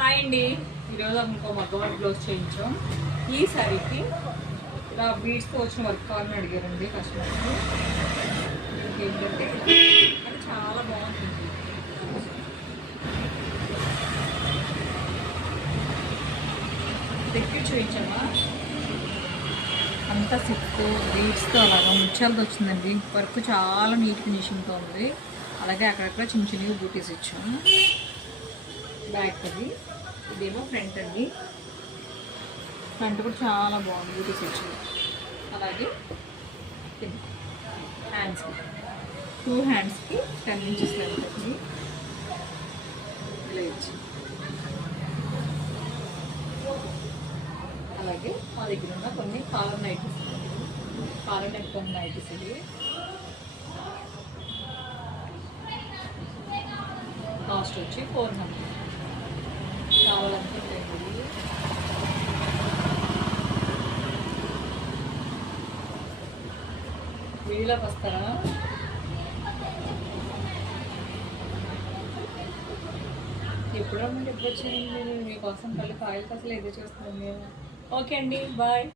Hi అండి, ఈరోజు ఇంకో మగ్గవారి బ్లౌజ్ చేయించాం. ఈ శారీకి ఇలా బీడ్స్తో వచ్చిన వర్క్ కావాలని అడిగారండి కస్టమర్స్. ఏంటంటే అది చాలా బాగుంటుంది. దగ్గర చూపించామా, అంతా సిక్కు బీడ్స్తో అలాగా ముత్యాలతో వచ్చిందండి. వర్క్ చాలా నీట్ ఫినిషింగ్తో ఉంది. అలాగే అక్కడక్కడ చిన్న చిన్నవి బూటీస్ ఇచ్చాము. బ్యాక్ అది, ఇదేమో ఫ్రంట్ అండి. ఫ్రంట్ కూడా చాలా బాగుంది, బూటీస్ ఇచ్చింది. అలాగే హ్యాండ్స్కి 2 హ్యాండ్స్కి 10 ఇంచెస్ లెంత్ ఉంది. ఇలా ఇచ్చి అలాగే మా దగ్గర ఉన్న కొన్ని కాలర్ నైటీస్, కాలర్ నెక్ కొన్ని నైటీస్. ఇవి కాస్ట్ వచ్చి 400. కావాలనుకుంటే వీడియోలోకి వస్తారా? ఎప్పుడు వచ్చానండి మీకోసం, పళ్ళు కాయలు అసలు ఎదురు చూస్తున్నాను. ఓకే అండి, బాయ్.